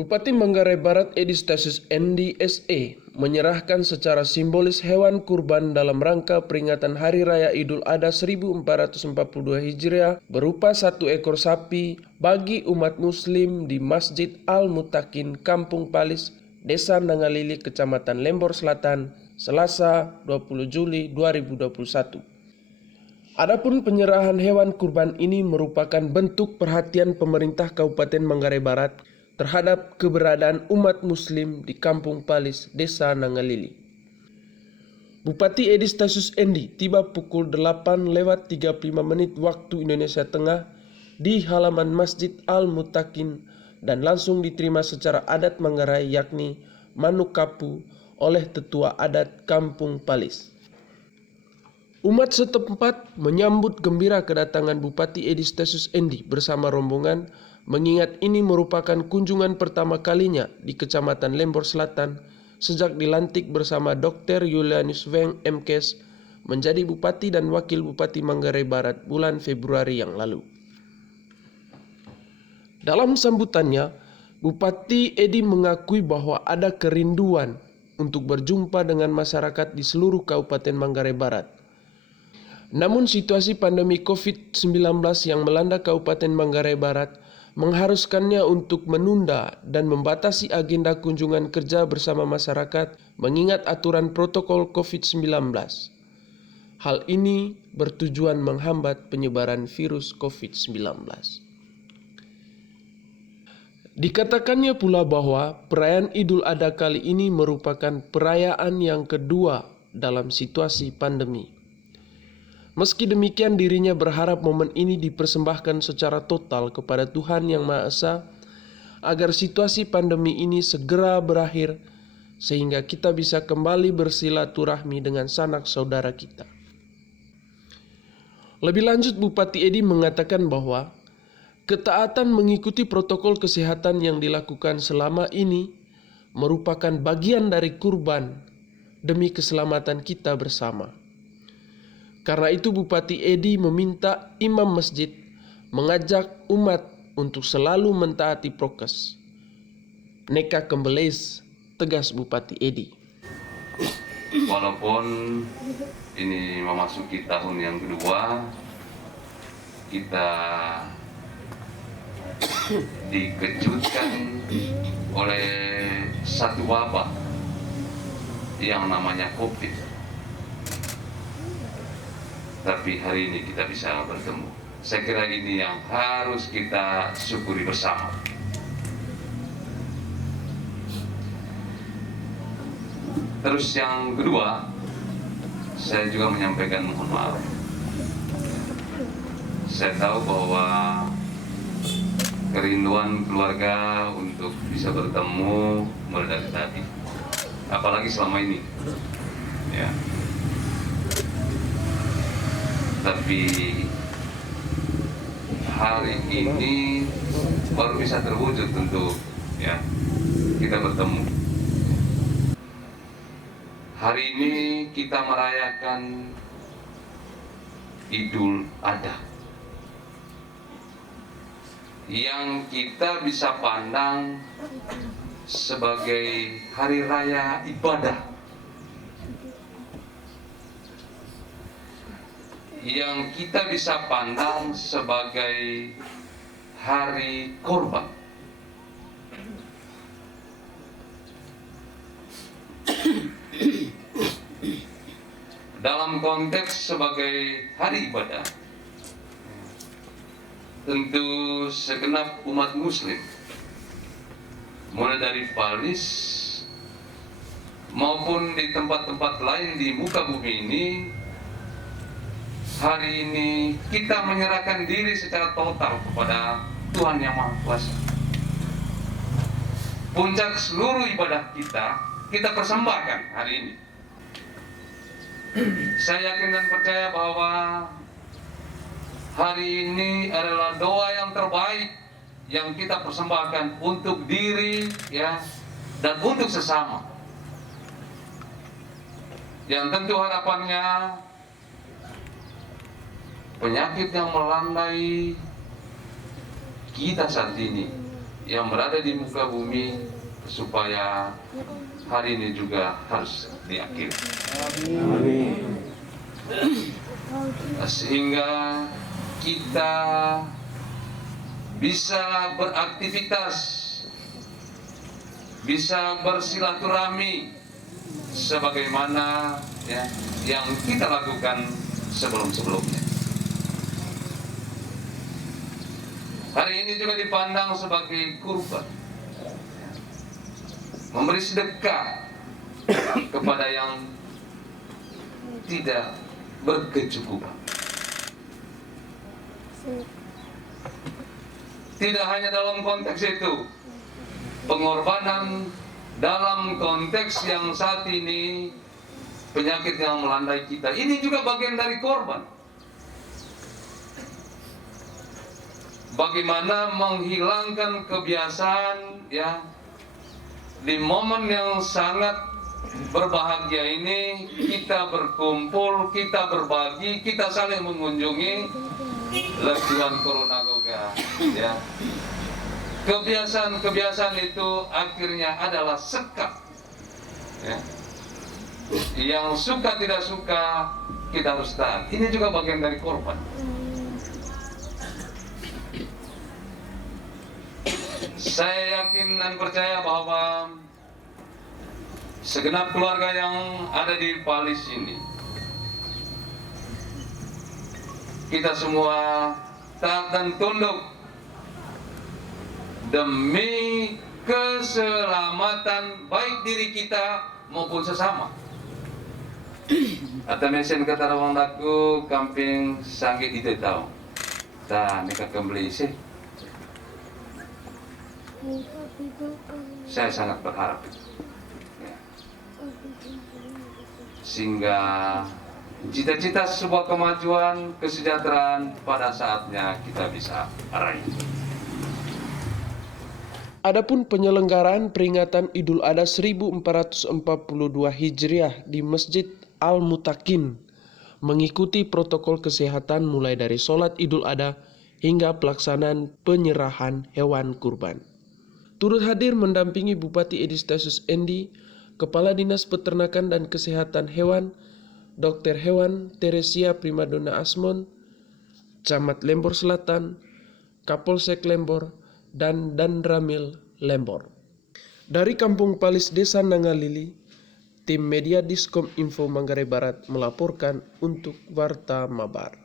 Bupati Manggarai Barat Edi Stasius Endi SE menyerahkan secara simbolis hewan kurban dalam rangka peringatan Hari Raya Idul Adha 1442 Hijriah berupa 1 ekor sapi bagi umat muslim di Masjid Al-Mutakin, Kampung Palis, Desa Nangalili, Kecamatan Lembor Selatan, Selasa 20 Juli 2021. Adapun penyerahan hewan kurban ini merupakan bentuk perhatian pemerintah Kabupaten Manggarai Barat terhadap keberadaan umat muslim di Kampung Palis, Desa Nangalili. Bupati Edi Stasius Endi tiba pukul 8:35 waktu Indonesia Tengah di halaman Masjid Al-Mutakin dan langsung diterima secara adat Manggarai yakni manuk kapu oleh tetua adat Kampung Palis. Umat setempat menyambut gembira kedatangan Bupati Edi Stasius Endi bersama rombongan, mengingat ini merupakan kunjungan pertama kalinya di Kecamatan Lembor Selatan sejak dilantik bersama Dr. Julianus Weng MKes menjadi Bupati dan Wakil Bupati Manggarai Barat bulan Februari yang lalu. Dalam sambutannya, Bupati Edi mengakui bahwa ada kerinduan untuk berjumpa dengan masyarakat di seluruh Kabupaten Manggarai Barat. Namun situasi pandemi COVID-19 yang melanda Kabupaten Manggarai Barat mengharuskannya untuk menunda dan membatasi agenda kunjungan kerja bersama masyarakat mengingat aturan protokol COVID-19. Hal ini bertujuan menghambat penyebaran virus COVID-19. Dikatakannya pula bahwa perayaan Idul Adha kali ini merupakan perayaan yang kedua dalam situasi pandemi. Meski demikian, dirinya berharap momen ini dipersembahkan secara total kepada Tuhan Yang Maha Esa agar situasi pandemi ini segera berakhir sehingga kita bisa kembali bersilaturahmi dengan sanak saudara kita. Lebih lanjut, Bupati Edi mengatakan bahwa ketaatan mengikuti protokol kesehatan yang dilakukan selama ini merupakan bagian dari kurban demi keselamatan kita bersama. Karena itu Bupati Edi meminta imam masjid mengajak umat untuk selalu mentaati prokes. Neka Kembeles, tegas Bupati Edi. Walaupun ini memasuki tahun yang kedua, kita dikejutkan oleh satu wabah yang namanya COVID. Tapi hari ini kita bisa bertemu. Saya kira ini yang harus kita syukuri bersama. Terus yang kedua, saya juga menyampaikan mohon maaf. Saya tahu bahwa kerinduan keluarga untuk bisa bertemu mulai dari tadi, apalagi selama ini, ya. Tapi hari ini baru bisa terwujud untuk ya kita bertemu. Hari ini kita merayakan Idul Adha yang kita bisa pandang sebagai hari raya ibadah, yang kita bisa pandang sebagai hari korban. Dalam konteks sebagai hari ibadah, tentu segenap umat muslim, mulai dari Palis maupun di tempat-tempat lain di muka bumi ini, hari ini kita menyerahkan diri secara total kepada Tuhan Yang Maha Kuasa. Puncak seluruh ibadah kita persembahkan hari ini. Saya yakin dan percaya bahwa hari ini adalah doa yang terbaik yang kita persembahkan untuk diri ya dan untuk sesama. Yang tentu harapannya penyakit yang melandai kita saat ini yang berada di muka bumi supaya hari ini juga harus diakhiri. Sehingga kita bisa beraktivitas, bisa bersilaturahmi sebagaimana yang kita lakukan sebelum-sebelumnya. Hari ini juga dipandang sebagai kurban, memberi sedekah kepada yang tidak berkecukupan. Tidak hanya dalam konteks itu, pengorbanan dalam konteks yang saat ini penyakit yang melandai kita, ini juga bagian dari korban. Bagaimana menghilangkan kebiasaan di momen yang sangat berbahagia ini, kita berkumpul, kita berbagi, kita saling mengunjungi letuan corona juga kebiasaan itu akhirnya adalah sekat yang suka tidak suka kita harus taat. Ini juga bagian dari korban. Saya yakin dan percaya bahwa segenap keluarga yang ada di Palis ini, kita semua taat dan tunduk demi keselamatan baik diri kita maupun sesama. Atau mesin kata orang daku kamping sanggit itu tahu. Tak nikah kembali sih. Saya sangat berharap sehingga cita-cita sebuah kemajuan, kesejahteraan pada saatnya kita bisa raih. Adapun penyelenggaraan peringatan Idul Adha 1442 Hijriah di Masjid Al-Mutakin mengikuti protokol kesehatan mulai dari sholat Idul Adha hingga pelaksanaan penyerahan hewan kurban. Turut hadir mendampingi Bupati Edistasus Endi, Kepala Dinas Peternakan dan Kesehatan Hewan, Dr. Hewan Teresia Primadona Asmon, Camat Lembor Selatan, Kapolsek Lembor, dan Ramil Lembor. Dari Kampung Palis Desa Nangalili, tim media Diskom Info Manggarai Barat melaporkan untuk Warta Mabar.